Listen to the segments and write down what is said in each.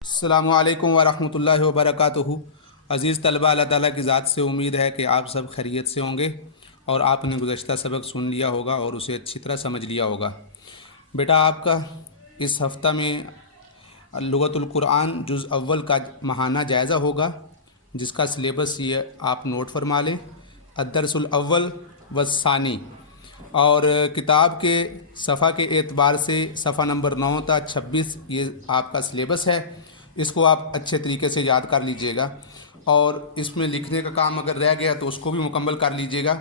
अस्सलामु अलैकुम वरहमतुल्लाहि वबरकातुहू। अज़ीज़ तलबा, अल्लाह ताला की ज़ात से उम्मीद है कि आप सब खैरियत से होंगे और आपने गुज़श्ता सबक सुन लिया होगा और उसे अच्छी तरह समझ लिया होगा। बेटा, आपका इस हफ़्ता में लुग़तुल कुरान जुज़ अव्वल का माहाना जायज़ा होगा, जिसका सिलेबस ये आप नोट फरमा लें। अद्दरसुल अव्वल वस्सानी, और किताब के सफ़ा के एतबार से सफ़ा नंबर 9 तक 26 ये आपका सिलेबस है। इसको आप अच्छे तरीके से याद कर लीजिएगा और इसमें लिखने का काम अगर रह गया तो उसको भी मुकम्मल कर लीजिएगा।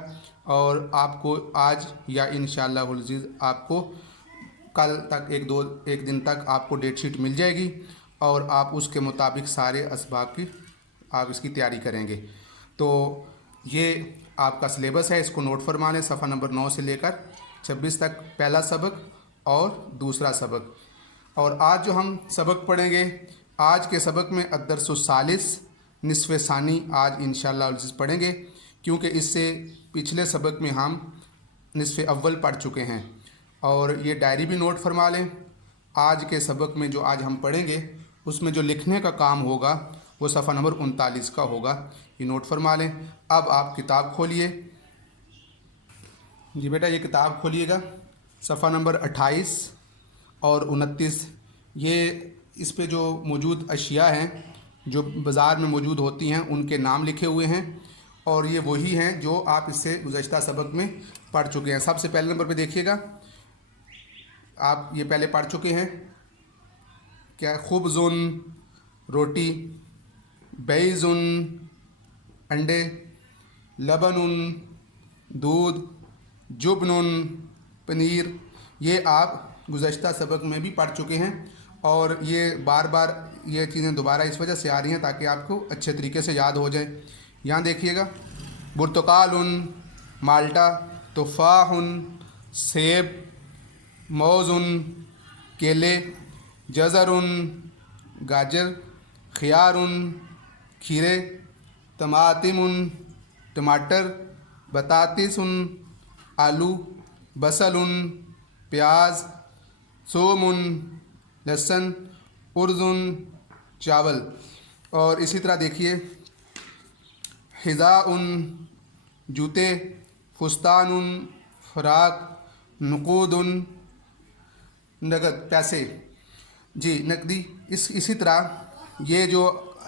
और आपको आज या इंशाअल्लाहुल अज़ीज़ आपको कल तक एक दिन तक आपको डेट शीट मिल जाएगी और आप उसके मुताबिक सारे असबाब की आप इसकी तैयारी करेंगे। तो ये आपका सिलेबस है, इसको नोट फरमा लें। सफ़ा नंबर 9 से लेकर 26 तक पहला सबक और दूसरा सबक। और आज जो हम सबक पढ़ेंगे, आज के सबक में अद्दरसुस सालिस निस्फ़े सानी आज इंशाअल्लाह अज़ीज़ पढ़ेंगे, क्योंकि इससे पिछले सबक में हम निस्फ़े अव्वल पढ़ चुके हैं। और ये डायरी भी नोट फरमा लें। आज के सबक में जो आज हम पढ़ेंगे उसमें जो लिखने का काम होगा वो सफ़ा नंबर 39 का होगा, ये नोट फरमा लें। अब आप किताब खोलिए। जी बेटा, ये किताब खोलिएगा। सफ़ा नंबर 28 और 29, ये इस पे जो मौजूद अशिया हैं जो बाज़ार में मौजूद होती हैं उनके नाम लिखे हुए हैं और ये वही हैं जो आप इससे गुज़श्ता सबक में पढ़ चुके हैं। सबसे पहले नंबर पे देखिएगा, आप ये पहले पढ़ चुके हैं क्या? खुब्ज़ुन रोटी, बैज़ुन अंडे, लबनुन दूध, जुबनुन पनीर, ये आप गुज़श्ता सबक में भी पढ़ चुके हैं। और ये बार बार ये चीज़ें दोबारा इस वजह से आ रही हैं ताकि आपको अच्छे तरीके से याद हो जाए। यहाँ देखिएगा, बुर्तकालुन माल्टा, तुफ़ाहुन सेब, मौज़ुन केले, जज़रुन गाजर, खियारुन खीरे, तमातिमुन टमाटर, बतातिसुन आलू, बसलुन प्याज, सोमुन लहसुन, उर्जुन चावल। और इसी तरह देखिए, हिज़ाउन जूते, फुस्तानुन फ़राक, नुक़ूदुन नगद पैसे, जी नकदी। इसी तरह ये जो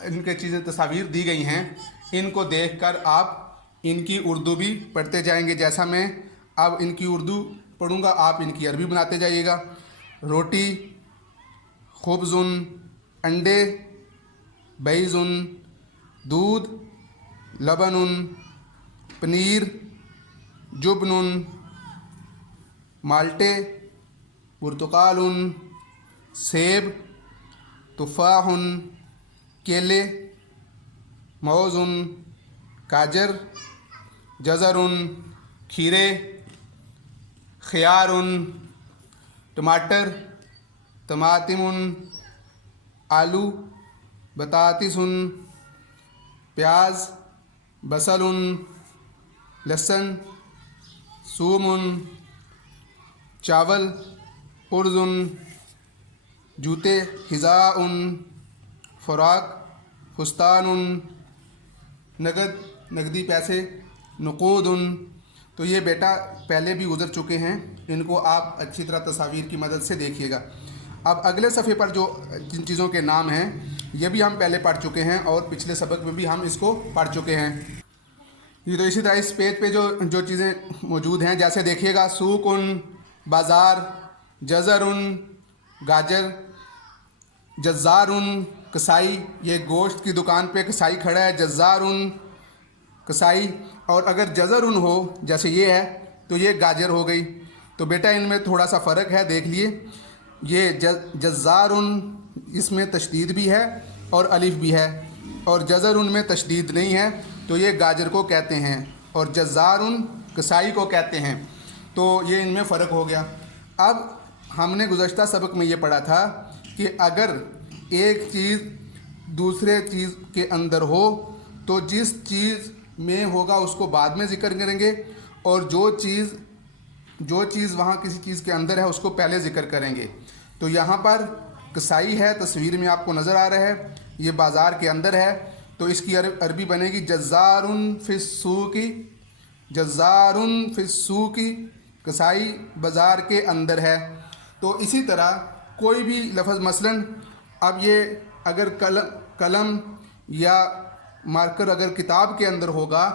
इनके चीज़ें तस्वीर दी गई हैं, इनको देखकर आप इनकी उर्दू भी पढ़ते जाएंगे। जैसा मैं अब इनकी उर्दू पढ़ूँगा आप इनकी अरबी बनाते जाइएगा। रोटी, खुब्ज़ुन अंडे, बैज़ुन दूध, लबनुन पनीर, जुबनुन माल्टे, बुर्तकालुन सेब, तुफ़ाहुन केले, मौज़ुन गाजर, जज़रुन खीरे, खियारुन टमाटर, तमातिमुन आलू, बतातिसुन प्याज, बसलुन लहसुन, सूमुन चावल, उर्जुन जूते, हिज़ाउन फ़राक, फुस्तानुन नकदी पैसे, नुक़ूदुन। तो ये बेटा पहले भी गुज़र चुके हैं, इनको आप अच्छी तरह तस्वीर की मदद से देखिएगा। अब अगले सफ़े पर जो जिन चीज़ों के नाम हैं ये भी हम पहले पढ़ चुके हैं और पिछले सबक में भी हम इसको पढ़ चुके हैं। ये तो इसी तरह इस पेज पे जो चीज़ें मौजूद हैं, जैसे देखिएगा, सूकुन बाज़ार, जज़रुन गाजर, जज़ारुन कसाई, ये गोश्त की दुकान पे कसाई खड़ा है, जज़ारुन कसाई। और अगर जज़रुन हो जैसे ये है तो ये गाजर हो गई। तो बेटा इनमें थोड़ा सा फ़र्क है, देख लिए। ये जज़ारुन इसमें तशदीद भी है और अलिफ भी है, और जज़रुन में तशदीद नहीं है, तो ये गाजर को कहते हैं और जज़ारुन कसाई को कहते हैं। तो ये इनमें फ़र्क हो गया। अब हमने गुज़श्ता सबक में ये पढ़ा था कि अगर एक चीज़ दूसरे चीज़ के अंदर हो तो जिस चीज़ में होगा उसको बाद में ज़िक्र करेंगे, और जो चीज़ वहाँ किसी चीज़ के अंदर है उसको पहले ज़िक्र करेंगे। तो यहाँ पर कसाई है, तस्वीर में आपको नज़र आ रहा है, ये बाज़ार के अंदर है, तो इसकी अरबी बनेगी जज़ारुन फिस्सूकी, जज़ारुन फिस्सूकी, कसाई बाज़ार के अंदर है। तो इसी तरह कोई भी लफ्ज़ मसलन अब ये अगर कलम या मार्कर अगर किताब के अंदर होगा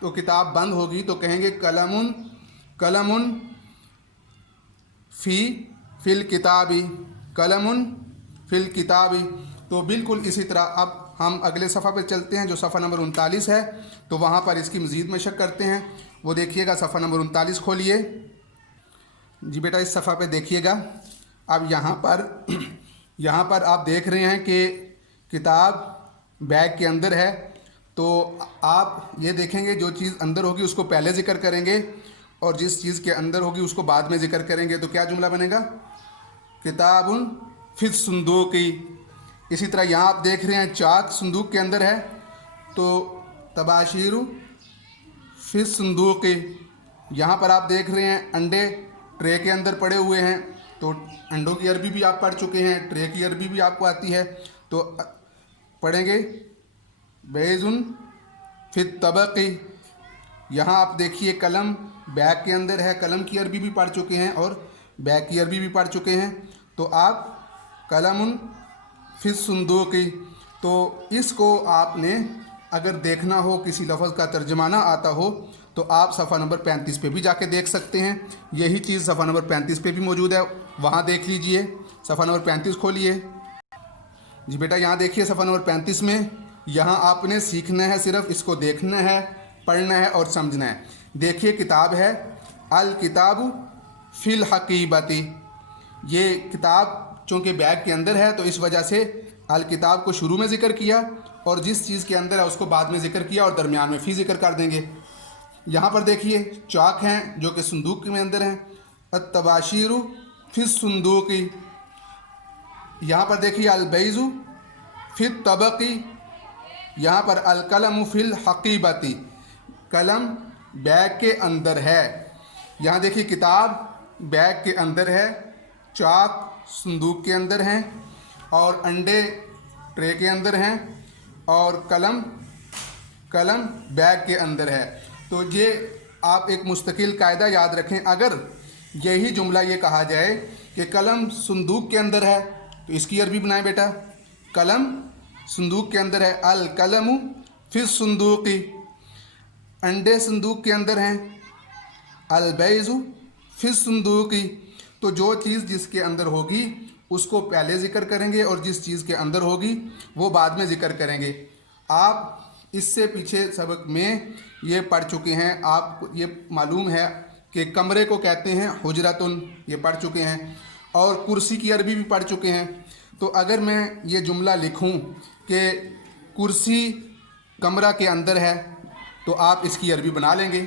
तो किताब बंद होगी, तो कहेंगे कलमुन, कलमुन फिल किताबी, कलमुन फिल किताबी। तो बिल्कुल इसी तरह अब हम अगले सफ़ा पे चलते हैं जो सफ़ा नंबर 39 है, तो वहाँ पर इसकी मज़ीद मशक़ करते हैं। वो देखिएगा, सफ़ा नंबर 39 खोलिए जी बेटा, इस सफ़ा पे देखिएगा। अब यहाँ पर आप देख रहे हैं कि किताब बैग के अंदर है, तो आप ये देखेंगे जो चीज़ अंदर होगी उसको पहले ज़िक्र करेंगे और जिस चीज़ के अंदर होगी उसको बाद में ज़िक्र करेंगे। तो क्या जुमला बनेगा? किताबुन फिस सुंदूकी। इसी तरह यहाँ आप देख रहे हैं चाक संदूक के अंदर है, तो तबाशीरु फिस सुंदूकी। यहाँ पर आप देख रहे हैं अंडे ट्रे के अंदर पड़े हुए हैं, तो अंडों की अरबी भी आप पढ़ चुके हैं, ट्रे की अरबी भी आपको आती है, तो पढ़ेंगे बेजुन फित तबक़ी। यहाँ आप देखिए कलम बैग के अंदर है, कलम की अरबी भी पढ़ चुके हैं और बैग की अरबी भी पढ़ चुके हैं, तो आप कलमुन फिस सुंदूकी। तो इसको आपने अगर देखना हो, किसी लफ्ज़ का तर्जमाना आता हो, तो आप सफ़ा नंबर 35 पे भी जाके देख सकते हैं। यही चीज़ सफ़ा नंबर 35 पे भी मौजूद है, वहाँ देख लीजिए। सफ़ा नंबर 35 खोलिए जी बेटा, यहाँ देखिए सफ़ा नंबर 35 में यहाँ आपने सीखना है, सिर्फ इसको देखना है, पढ़ना है और समझना है। देखिए किताब है अल किताबु फिल हकीबती। ये किताब चूँकि बैग के अंदर है तो इस वजह से अल किताब को शुरू में ज़िक्र किया और जिस चीज़ के अंदर है उसको बाद में ज़िक्र किया और दरमियान में फ़ी ज़िक्र कर देंगे। यहाँ पर देखिए चाक हैं जो कि संदूक में अंदर हैं, अत्तबाशीरु फिस सुंदूकी। यहाँ पर देखिए अलबैज़ु फित तबक़ी। यहाँ पर अलकलमु फिल हकीबती, कलम बैग के अंदर है। यहाँ देखिए किताब बैग के अंदर है, चाक संदूक के अंदर हैं और अंडे ट्रे के अंदर हैं और कलम बैग के अंदर है। तो ये आप एक मुस्तकिल कायदा याद रखें, अगर यही जुमला ये कहा जाए कि कलम संदूक के अंदर है तो इसकी अरबी बनाएं बेटा, कलम संदूक के अंदर है, अल कलमु फिस सुंदूकी। अंडे संदूक के अंदर हैं, अल बैज़ु फिस सुंदूकी। तो जो चीज़ जिसके अंदर होगी उसको पहले ज़िक्र करेंगे और जिस चीज़ के अंदर होगी वो बाद में ज़िक्र करेंगे। आप इससे पीछे सबक में ये पढ़ चुके हैं, आपको ये मालूम है कि कमरे को कहते हैं हुजरतुन, ये पढ़ चुके हैं, और कुर्सी की अरबी भी पढ़ चुके हैं। तो अगर मैं ये जुमला लिखूं कि कुर्सी कमरा के अंदर है तो आप इसकी अरबी बना लेंगे,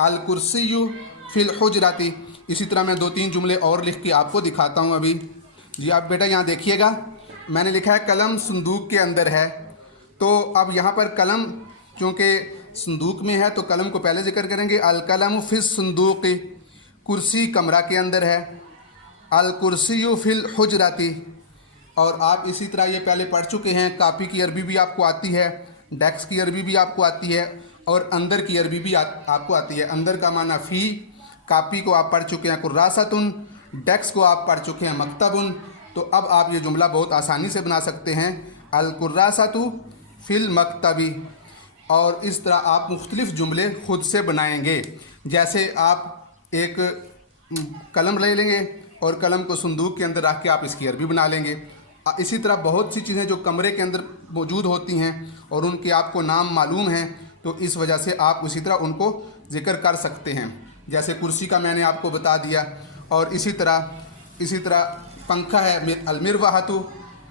अल कुर्सियु फिल हुजरती। इसी तरह मैं 2-3 जुमले और लिख के आपको दिखाता हूँ अभी जी। आप बेटा यहाँ देखिएगा, मैंने लिखा है कलम संदूक के अंदर है, तो अब यहाँ पर कलम चूँकि संदूक में है तो कलम को पहले ज़िक्र करेंगे, अल कलम फिस संदूकी। कुर्सी कमरा के अंदर है, अल कुर्सियु फिल हुजरती। और आप इसी तरह ये पहले पढ़ चुके हैं, कापी की अरबी भी आपको आती है, डेस्क की अरबी भी आपको आती है और अंदर की अरबी भी आपको आती है। अंदर का माना फ़ी, कापी को आप पढ़ चुके हैं कुर्रासतुन, डेस्क को आप पढ़ चुके हैं मकतबुन। तो अब आप ये जुमला बहुत आसानी से बना सकते हैं, अल कुर्रासतु फिल मकतबी। और इस तरह आप मुख्तलिफ़ जुमले ख़ुद से बनाएंगे। जैसे आप एक कलम ले लेंगे और कलम को संदूक के अंदर रख के आप इसकी अरबी बना लेंगे। इसी तरह बहुत सी चीज़ें जो कमरे के अंदर मौजूद होती हैं और उनके आपको नाम मालूम हैं, तो इस वजह से आप उसी तरह उनको ज़िक्र कर सकते हैं। जैसे कुर्सी का मैंने आपको बता दिया, और इसी तरह पंखा है अलमिरवाहतु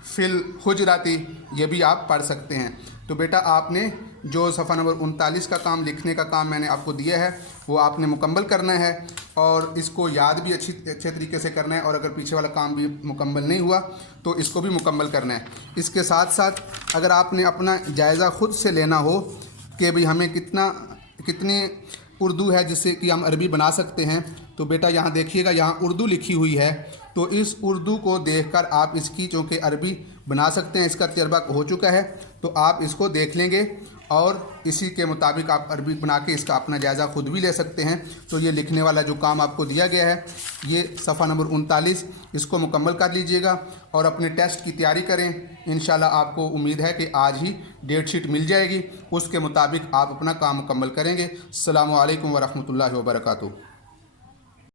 फिल हुजराती, ये भी आप पढ़ सकते हैं। तो बेटा आपने जो सफ़ा नंबर 39 का काम लिखने का काम मैंने आपको दिया है वो आपने मुकम्मल करना है और इसको याद भी अच्छे तरीके से करना है, और अगर पीछे वाला काम भी मुकम्मल नहीं हुआ तो इसको भी मुकम्मल करना है। इसके साथ साथ अगर आपने अपना जायज़ा ख़ुद से लेना हो कि भाई हमें कितनी उर्दू है जिससे कि हम अरबी बना सकते हैं, तो बेटा यहाँ देखिएगा, यहाँ उर्दू लिखी हुई है तो इस उर्दू को देखकर आप इसकी चूँकि अरबी बना सकते हैं, इसका तजर्बा हो चुका है, तो आप इसको देख लेंगे और इसी के मुताबिक आप अरबी बना के इसका अपना जायज़ा ख़ुद भी ले सकते हैं। तो ये लिखने वाला जो काम आपको दिया गया है, ये सफ़ा नंबर 39, इसको मुकम्मल कर लीजिएगा और अपने टेस्ट की तैयारी करें। इंशाल्लाह आपको उम्मीद है कि आज ही डेट शीट मिल जाएगी, उसके मुताबिक आप अपना काम मुकम्मल करेंगे। अस्सलामु अलैकुम व रहमतुल्लाहि व बरकातुहू।